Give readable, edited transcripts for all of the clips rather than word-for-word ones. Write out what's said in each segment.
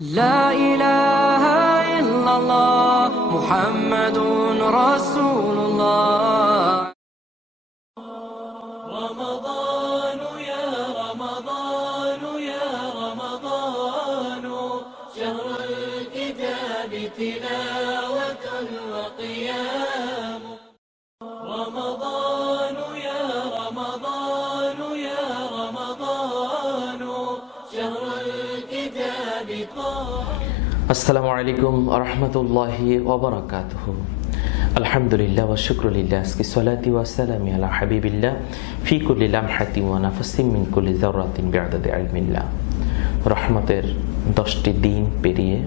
لا إله إلا الله محمد رسول الله. رمضان يا رمضان يا رمضان شهر الكتاب تلاوة وقيام. رمضان يا رمضان يا رمضان شهر الكتاب আসসালামু আলাইকুম রহমতুল্লাহি ওয়া বারাকাতুহু। আলহামদুলিল্লাহ ওয়া শুকরুলিল্লাহ, সালাতি ওয়া সালামি আলা হাবিবিল্লাহ ফি কুল্লি লামহাতিন ওয়া নাফসিন মিন কুল্লি যাররাতিন বিআদাদি ইলমিল্লাহ। রহমতের 10টি দিন পেরিয়ে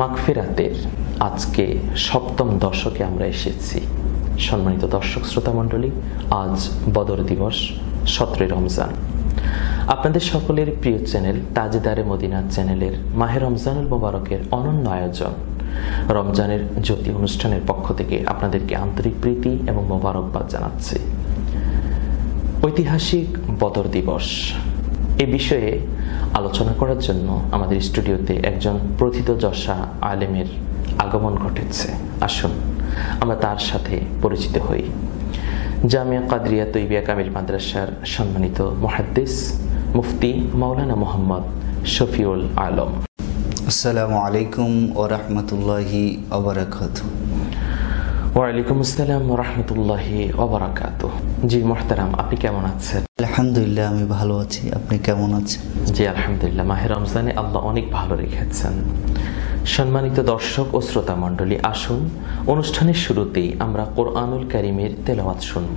মাগফিরাতের আজকে 7ম দশকে আমরা এসেছি। সম্মানিত দর্শক শ্রোতা মণ্ডলী, আজ বদর দিবস, 17 রমজান। আপনাদের সকলের প্রিয় চ্যানেল তাজদারে মদিনা চ্যানেলের মাহে রমজানুল মোবারকের অনন্য আয়োজন রমজানের জ্যোতি অনুষ্ঠানের পক্ষ থেকে আপনাদেরকে আন্তরিক প্রীতি এবং মোবারকবাদ জানাচ্ছি। ঐতিহাসিক বদর দিবস এ বিষয়ে আলোচনা করার জন্য আমাদের স্টুডিওতে একজন প্রথিতযশা আলেমের আগমন ঘটেছে। আসুন আমরা তার সাথে পরিচিত হই। জামিয়া কাদরিয়া তৈবিয়া কামিল মাদ্রাসার সম্মানিত মুহাদ্দিস মুফতি মাওলানা মোহাম্মদ শফিউল আলম। আসসালামু আলাইকুম ওয়া রাহমাতুল্লাহি ওয়া বারাকাতুহু। ওয়ালাইকুম আসসালাম ওয়া রাহমাতুল্লাহি ওয়া বারাকাতুহু। জি মুহতারাম, আপনি কেমন আছেন? আলহামদুলিল্লাহ, আমি ভালো আছি। আপনি কেমন আছেন? জি আলহামদুলিল্লাহ, মাহে রমজানে আল্লাহ অনেক ভালো রেখেছেন। সম্মানিত দর্শক ও শ্রোতা মণ্ডলী, আসুন অনুষ্ঠানের শুরুতেই আমরা কোরআনুল কারীমের তেলাওয়াত শুনব।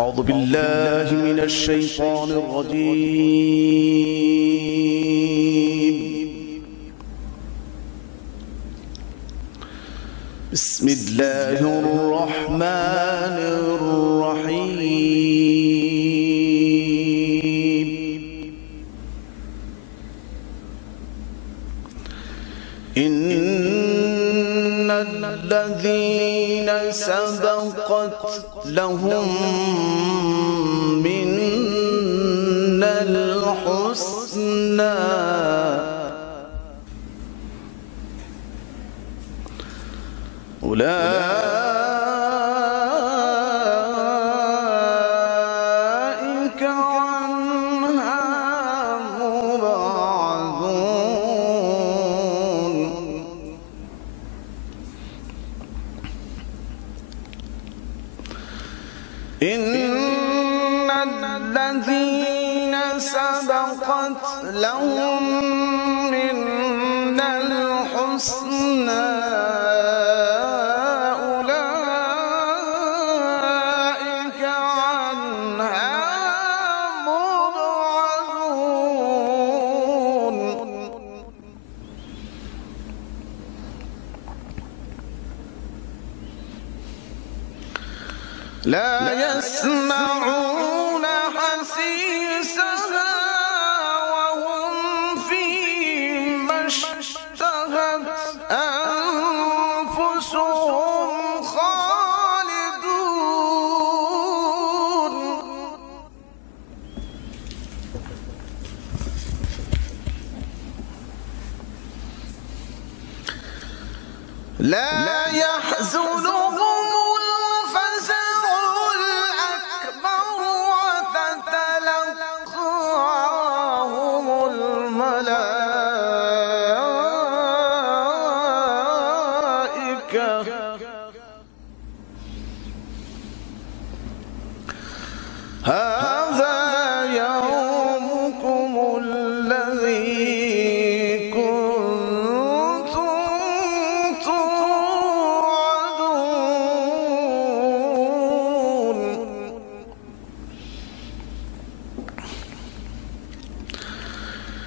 أعوذ بالله من الشيطان الرجيم. بسم الله الرحمن الرحيم. إن الذين سبقت لهم منا الحسنى أولئك عنها مبعدون. إن الذين سبقت لهم منا الحسنى أولئك عنها مبعدون. لا يسمعون حسيسها وهم فيما اشتهت أنفسهم خالدون. لا يحزنهم الفزع الأكبر وتتلقاهم الملائكة هذا يومكم الذي كنتم توعدون.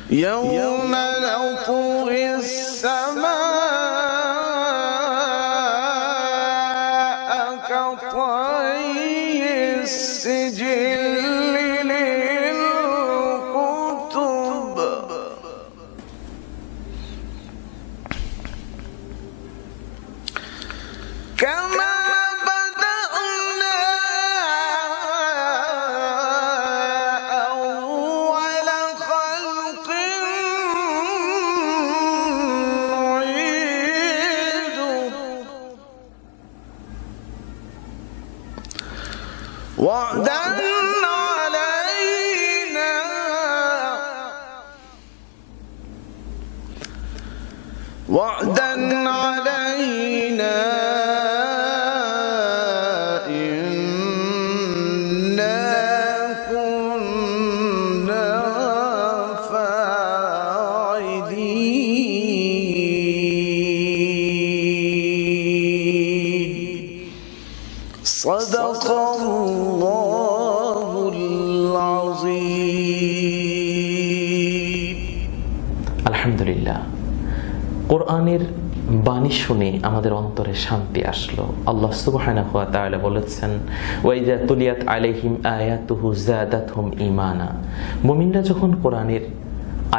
يوم نطوي السماء كطي السجل للكتب كما بدأنا وعدا علينا وعدا علينا إنا كنا فاعلين صدق الله العظيم আলহামদুলিল্লাহ, কোরআনের বাণী শুনে আমাদের অন্তরে শান্তি আসলো। আল্লাহ সুবহানাহু ওয়া তাআলা বলেছেন, ওয়াইযা তুলিয়াত আলাইহিম আয়াতুহু যাদাতহুম ঈমানা। মুমিনরা যখন কোরআনের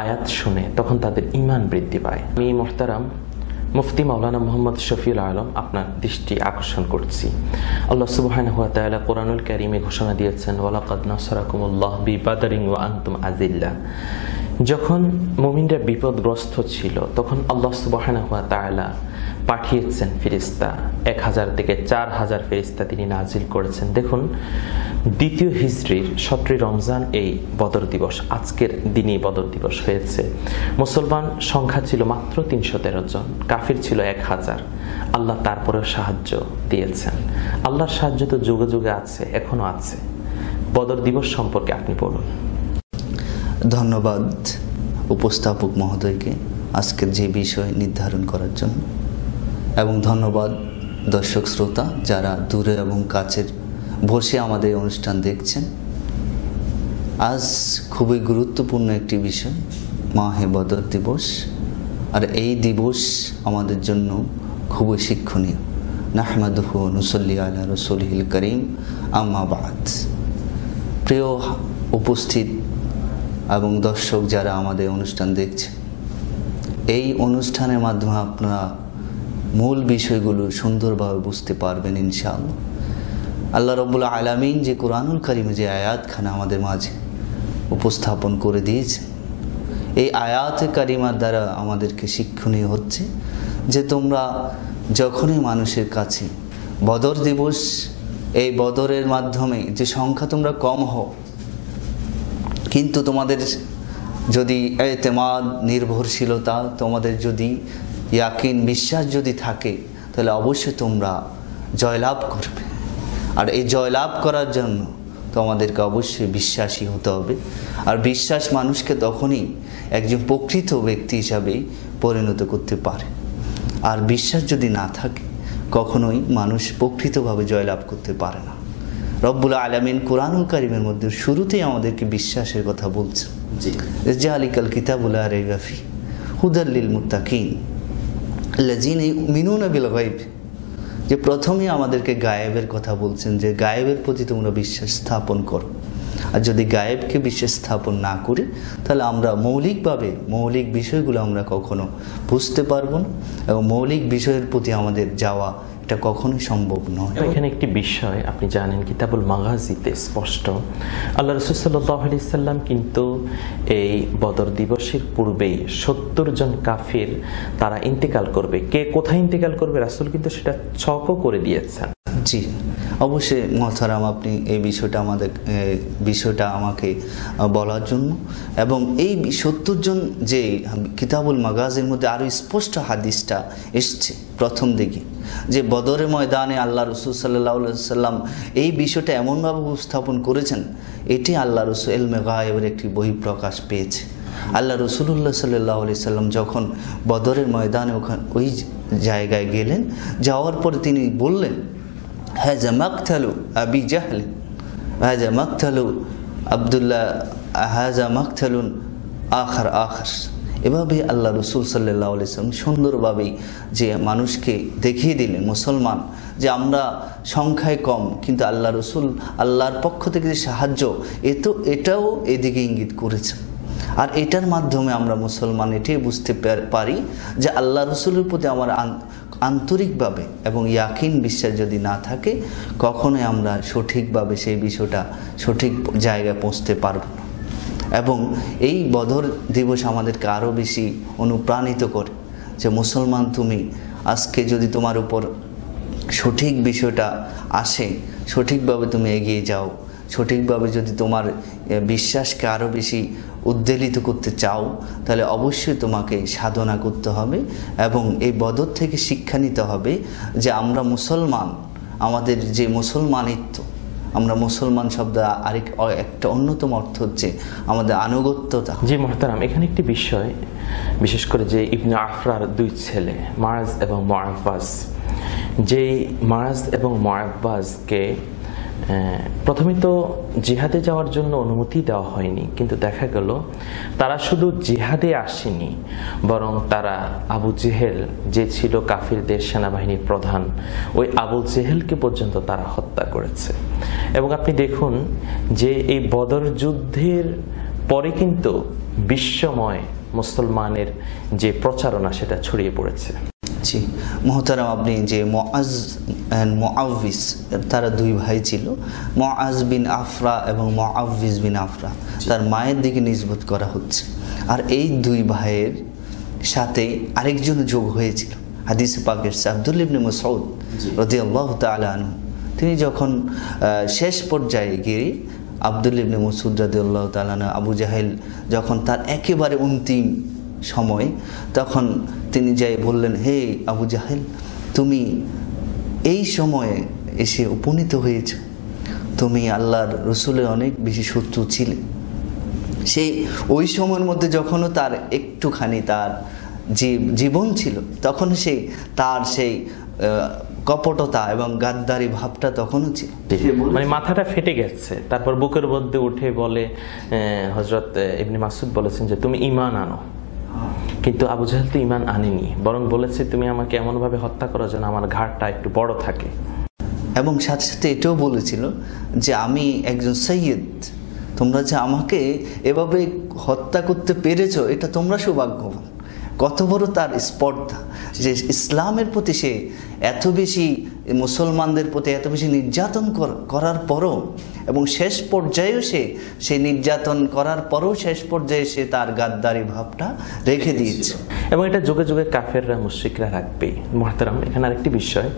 আয়াত শুনে তখন তাদের ঈমান বৃদ্ধি পায়। আমি মুহতারাম মুফতি মাওলানা মুহাম্মদ শফিউল আলম আপনার দৃষ্টি আকর্ষণ করছি। আল্লাহ সুবহানাহু ওয়া তাআলা কোরআনুল কারীমে ঘোষণা দিয়েছেন, ওয়ালাকাদ নাসারাকুমুল্লাহ বিবাদরিন ওয়া আনতুম আযিল্লা। যখন মুমিনরা বিপদগ্রস্ত ছিল তখন আল্লাহ সুবহানাহু ওয়া তাআলা পাঠিয়েছেন ফেরেশতা, 1000 থেকে 4000 ফেরেশতা তিনি নাজিল করেছেন। দেখুন, দ্বিতীয় হিজরির 17 রমজান এই বদর দিবস, আজকের দিনই বদর দিবস হয়েছে। মুসলমান সংখ্যা ছিল মাত্র 313 জন, কাফির ছিল 1000। আল্লাহ তারপরেও সাহায্য দিয়েছেন। আল্লাহর সাহায্য তো যুগে যুগে আছে, এখনো আছে। বদর দিবস সম্পর্কে আপনি বলুন। ধন্যবাদ উপস্থাপক মহোদয়কে আজকের যে বিষয় নির্ধারণ করার জন্য, এবং ধন্যবাদ দর্শক শ্রোতা যারা দূরে এবং কাছের বসে আমাদের অনুষ্ঠান দেখছেন। আজ খুবই গুরুত্বপূর্ণ একটি বিষয়, মাহে বদর দিবস। আর এই দিবস আমাদের জন্য খুবই শিক্ষণীয়। নাহমাদুহু ওয়া নুসাল্লি আলা রাসূলিহিল কারীম, আম্মা বাদ। প্রিয় উপস্থিত এবং দর্শক যারা আমাদের অনুষ্ঠান দেখছে, এই অনুষ্ঠানের মাধ্যমে আপনারা মূল বিষয়গুলো সুন্দরভাবে বুঝতে পারবেন ইনশাআল্লাহ। আল্লাহ রাব্বুল আলামিন যে কোরআনুল কারীমে যে আয়াতখানা আমাদের মাঝে উপস্থাপন করে দিয়েছেন, এই আয়াতে কারিমার দ্বারা আমাদেরকে শিক্ষণীয় হচ্ছে যে তোমরা যখনই মানুষের কাছে বদর দিবস, এই বদরের মাধ্যমে যে সংখ্যা তোমরা কম হও, কিন্তু তোমাদের যদি এতেমাদ, নির্ভরশীলতা, তোমাদের যদি ইয়াকিন, বিশ্বাস যদি থাকে, তাহলে অবশ্যই তোমরা জয়লাভ করবে। আর এই জয়লাভ করার জন্য তোমাদেরকে অবশ্যই বিশ্বাসী হতে হবে। আর বিশ্বাস মানুষকে তখনই একজন প্রকৃত ব্যক্তি হিসাবে পরিণত করতে পারে। আর বিশ্বাস যদি না থাকে, কখনোই মানুষ প্রকৃতভাবে জয়লাভ করতে পারে না। রব্বুল আলামিন কোরআনুল কারীমের মধ্যে শুরুতেই আমাদেরকে বিশ্বাসের কথা বলছেন। জালিকাল কিতাবুল লা রাইবা ফিহি হুদাল লিল মুত্তাকিন আল্লাযীনা ইউমিনুনা বিল গায়ব। যে প্রথমেই আমাদেরকে গায়েবের কথা বলছেন, যে গায়েবের প্রতি তোমরা বিশ্বাস স্থাপন করো। আর যদি গায়েবকে বিশ্বাস স্থাপন না করি, তাহলে আমরা মৌলিক বিষয়গুলো আমরা কখনো বুঝতে পারবো না, এবং মৌলিক বিষয়ের প্রতি আমাদের যাওয়া এটা কখনোই সম্ভব নয়। এখানে একটি বিষয় আপনি জানেন, কিতাবুল মাগাজিতে স্পষ্ট আল্লাহ রাসূল সাল্লাল্লাহু আলাইহি সাল্লাম কিন্তু এই বদর দিবসের পূর্বেই 70 জন কাফির তারা ইন্তেকাল করবে। কে কোথায় ইন্তেকাল করবে রাসূল কিন্তু সেটা ছকও করে দিয়েছেন। জি, অবশ্যই মহতারাম, আপনি এই বিষয়টা আমাকে বলার জন্য। এবং এই 70 জন যে কিতাবুল মাগাজির মধ্যে আরও স্পষ্ট হাদিসটা এসছে প্রথম দিকে, যে বদরের ময়দানে আল্লাহ রসুল সাল্লাল্লাহু আলাইহি সাল্লাম এই বিষয়টা এমনভাবে উপস্থাপন করেছেন, এটি আল্লাহ রসুল ইলমে গায়বের একটি বহিঃপ্রকাশ পেয়েছে। আল্লাহ রসুলুল্লাহ সাল্লাল্লাহু আলাইহি সাল্লাম যখন বদরের ময়দানে ওই জায়গায় গেলেন, যাওয়ার পরে তিনি বললেন, হাযা মাকতালু আবি জাহল, হাযা মাকতালু আব্দুল্লাহ, হাযা মাকতালুন আখার। এভাবে আল্লাহ রসুল সাল্লাল্লাহু আলাইহি সাল্লাম সুন্দরভাবেই যে মানুষকে দেখিয়ে দিলেন, মুসলমান যে আমরা সংখ্যায় কম, কিন্তু আল্লাহ রসুল আল্লাহর পক্ষ থেকে যে সাহায্য, এটাও এদিকে ইঙ্গিত করেছেন। আর এটার মাধ্যমে আমরা মুসলমান এটাই বুঝতে পারি যে আল্লাহ রসুলের প্রতি আমার আন্তরিকভাবে এবং ইয়াকিন বিশ্বাস যদি না থাকে, কখনোই আমরা সঠিকভাবে সেই বিষয়টা সঠিক জায়গায় পৌঁছতে পারব না। এবং এই বদর দিবস আমাদেরকে আরও বেশি অনুপ্রাণিত করে যে মুসলমান, তুমি আজকে যদি তোমার উপর সঠিক বিষয়টা আসে, সঠিকভাবে তুমি এগিয়ে যাও, সঠিকভাবে যদি তোমার বিশ্বাসকে আরও বেশি উদ্বেলিত করতে চাও, তাহলে অবশ্যই তোমাকে সাধনা করতে হবে এবং এই বদর থেকে শিক্ষা নিতে হবে যে আমরা মুসলমান, আমাদের যে মুসলমানিত্ব, আমরা মুসলমান শব্দ একটা অন্যতম অর্থ হচ্ছে আমাদের আনুগত্যতা। জি মুহতারাম, এখানে একটি বিষয়, বিশেষ করে যে ইবনে আফরার দুই ছেলে মাআজ এবং মুআওয়াজ, যে মাআজ এবং মুআওয়াজকে প্রথমে তো জিহাদে যাওয়ার জন্য অনুমতি দেওয়া হয়নি, কিন্তু দেখা গেল তারা শুধু জিহাদে আসেনি, বরং তারা আবু জেহেল যে ছিল কাফিরদের সেনাবাহিনীর প্রধান, ওই আবু জেহেলকে পর্যন্ত তারা হত্যা করেছে। এবং আপনি দেখুন যে এই বদর যুদ্ধের পরে কিন্তু বিশ্বময় মুসলমানের যে প্রচারণা সেটা ছড়িয়ে পড়েছে। জি মোহতারাম, আপনি যে মুআজ এন্ড মুআউবিস, তারা দুই ভাই ছিল, মুআজ বিন আফরা এবং মুআউবিস বিন আফরা, তার মায়ের দিকে নিসবত করা হচ্ছে। আর এই দুই ভাইয়ের সাথে আরেকজন যোগ হয়েছিল, হাদিসে পাকের আব্দুল্লাহ ইবনে মাসউদ রাদিয়াল্লাহু তাআলা আনহু। তিনি যখন শেষ পর্যায়ে গিয়ে আব্দুল্লাহ ইবনে মাসউদ রাদিয়াল্লাহু তাআলা আনহু, আবু জাহেল যখন তার একেবারে অন্তিম সময়, তখন তিনি যাই বললেন, হে আবু জাহেল, তুমি এই সময়ে এসে উপনীত হয়েছ, তুমি আল্লাহর রসুলের অনেক বেশি শত্রু ছিলে। সেই ওই সময়ের মধ্যে যখনও তার একটুখানি তার যে জীবন ছিল, তখন তার সেই কপটতা এবং গাদ্দারি ভাবটা তখনও ছিল, মানে মাথাটা ফেটে গেছে। তারপর বুকের মধ্যে উঠে বলে, হযরত ইবনে মাসউদ বলেছেন যে তুমি ঈমান আনো, কিন্তু আবু জাহেল তো ঈমান আনেনি, বরং বলেছে তুমি আমাকে এমন ভাবে হত্যা করো যেন আমার ঘাড়টা একটু বড় থাকে। এবং সাথে সাথে এটাও বলেছিল যে আমি একজন সৈয়দ, তোমরা যে আমাকে এভাবে হত্যা করতে পেরেছো, এটা তোমরা সৌভাগ্যবান। কত বড় তার স্পর্ধা, যে ইসলামের প্রতি সে এত বেশি, মুসলমানদের প্রতি এত বেশি নির্যাতন করার পরও, এবং শেষ পর্যায়েও সেই নির্যাতন করার পরও শেষ পর্যায়ে সে তার গাদ্দারি ভাবটা রেখে দিয়েছে। এবং এটা যুগে যুগে কাফেররা মুশরিকরা রাখবেই। মুহতারাম, এখানে আরেকটি বিষয়,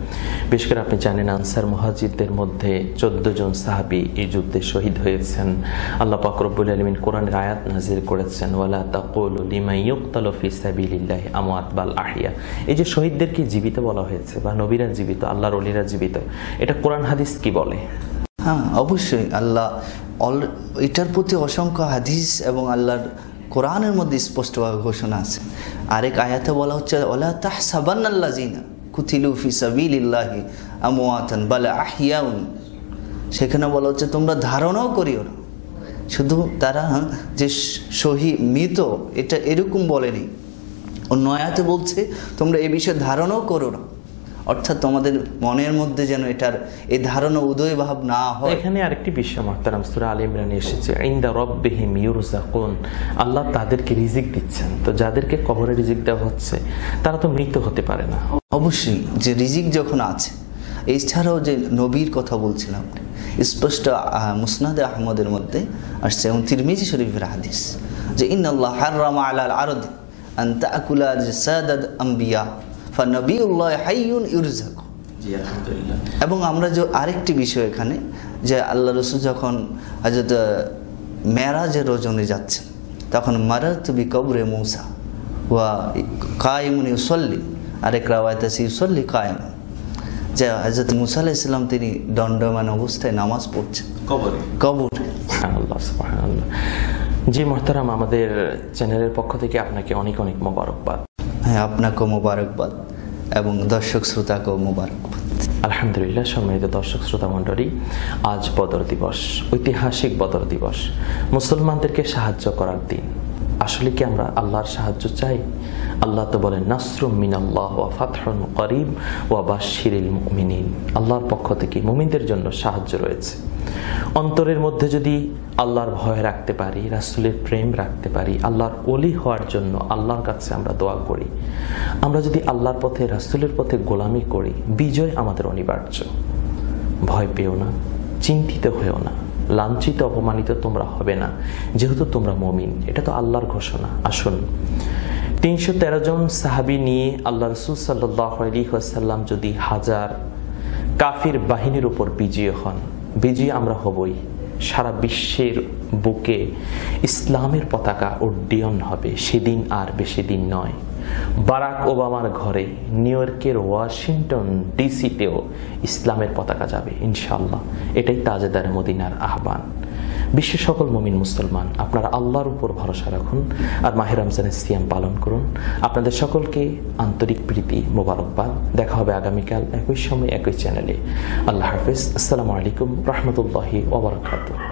বিশেষ করে আপনি জানেন আনসার মুহাজিরদের মধ্যে 14 জন সাহাবী এই যুদ্ধে শহীদ হয়েছেন। আল্লাহ পাক রব্বুল আলামিন কোরআনের আয়াত নাযিল করেছেন, ওয়ালা তাকুলু লিমান ইউকতালু ফি সাবিলিল্লাহি আমওয়াত বাল আহইয়া। এই যে শহীদদেরকে জীবিত বলা হয়েছে, বা নবীরা জীবিত, আল্লাহর ওলিরা জীবিত, এটা কোরআন হাদিস কি বলে? হ্যাঁ, অবশ্যই আল্লাহ এটার প্রতি অসংখ্য হাদিস এবং আল্লাহর কোরআনের মধ্যে স্পষ্টভাবে ঘোষণা আছে। আরেক আয়াতে বলা হচ্ছে, ওয়ালা তাহসাবান্নাল্লাযিনা কুতিলু ফি সাবিলিল্লাহি আমওয়াতান বাল আহইয়াউন। সেখানে বলা হচ্ছে তোমরা ধারণাও করিও না, শুধু তারা যে শহীদ মৃত, এটা এরকম বলেনি। অন্য আয়াতে বলছে তোমরা এই বিষয়ে ধারণাও করো না, অর্থাৎ তোমাদের মনের মধ্যে যেন এটার এই ধারণা উদয় ভাব না হয়। এখানে আরেকটি বিষয় মুহতারাম, সূরা আলে ইমরানে এসেছে, ইনদা রাব্বিহিম ইউরযাকুন, আল্লাহ তাদেরকে রিজিক দিচ্ছেন। তো যাদেরকে কবরে রিজিক দেওয়া হচ্ছে তারা তো মৃত হতে পারে না। অবশ্যই যে রিজিক যখন আছে, এছাড়াও যে নবীর কথা বলছিলাম, স্পষ্ট মুসনাদে আহমদের মধ্যে আসছে এবং তিরমিজি শরীফের হাদিস, যে ইন্নাল্লাহ হাররামা আলাল আরদ আন তাকুলা জাসাদাদ আম্বিয়া ফানবিউল্লাহ হাইয়ুন ইউরযাকু। এবং আমরা যে আরেকটি বিষয় এখানে, যে আল্লাহ রাসূল যখন হযরত মেরাজের রজনে যাচ্ছেন, তখন মারাতু বিকবরে মূসা ওয়া কায়িমুন ইউসাল্লি, আরেক রাওয়ায়াতে আছে ইউসাল্লি কায়িমান, যে হযরত মূসা আলাইহিস সালাম তিনি দণ্ডমান অবস্থায় নামাজ পড়ছেন কবরে। সুবহানাল্লাহ, সুবহানাল্লাহ। জি মুহতারাম, আমাদের চ্যানেলের পক্ষ থেকে আপনাকে অনেক অনেক মোবারকবাদ। হ্যাঁ, আপনাকেও মোবারকবাদ এবং দর্শক শ্রোতাকেও মোবারকবাদ। আলহামদুলিল্লাহ। সম্মানিত দর্শক শ্রোতা মণ্ডলী, আজ বদর দিবস, ঐতিহাসিক বদর দিবস, মুসলমানদেরকে সাহায্য করার দিন। আসলে কি আমরা আল্লাহর সাহায্য চাই? আল্লাহ তো বলেন, নাসরুম মিনাল্লাহ ওয়া ফাতহুন করিব ওয়া বাশশিরিল মুমিনিন। আল্লাহর পক্ষ থেকে মুমিনদের জন্য সাহায্য রয়েছে। অন্তরের মধ্যে যদি আল্লাহর ভয় রাখতে পারি, রাসূলের প্রেম রাখতে পারি, আল্লাহর ওলি হওয়ার জন্য আল্লাহর কাছে আমরা দোয়া করি, আমরা যদি আল্লাহর পথে, রাসূলের পথে গোলামি করি, বিজয় আমাদের অনিবার্য। ভয় পেও না, চিন্তিত হয়েও না, লাঞ্ছিত অপমানিত তোমরা হবে না, যেহেতু তোমরা মুমিন। এটা তো আল্লাহর ঘোষণা। আসুন, 313 জন সাহাবী নিয়ে আল্লাহ রাসূল সাল্লাল্লাহু আলাইহি ওয়াসাল্লাম যদি 1000 কাফির বাহিনীর উপর বিজয়ী হন। বিজয়ী আমরা হবই। সারা বিশ্বের বুকে ইসলামের পতাকা উড্ডীয়ন হবে। সেদিন আর বেশি দিন নয়। বারাক ওবামার ঘরে, নিউ ইয়র্কের ওয়াশিংটন ডিসিতেও ইসলামের পতাকা যাবে ইনশাআল্লাহ। এটাই তাজেদার মদিনার আহ্বান। বিশ্বের সকল মুমিন মুসলমান, আপনারা আল্লাহর উপর ভরসা রাখুন আর মাহে রমজানের সিয়াম পালন করুন। আপনাদের সকলকে আন্তরিক প্রীতি, মোবারকবাদ। দেখা হবে আগামীকাল একই সময় একই চ্যানেলে। আল্লাহ হাফেজ। আসসালামু আলাইকুম রহমতুল্লাহি ওয়া বারাকাতুহু।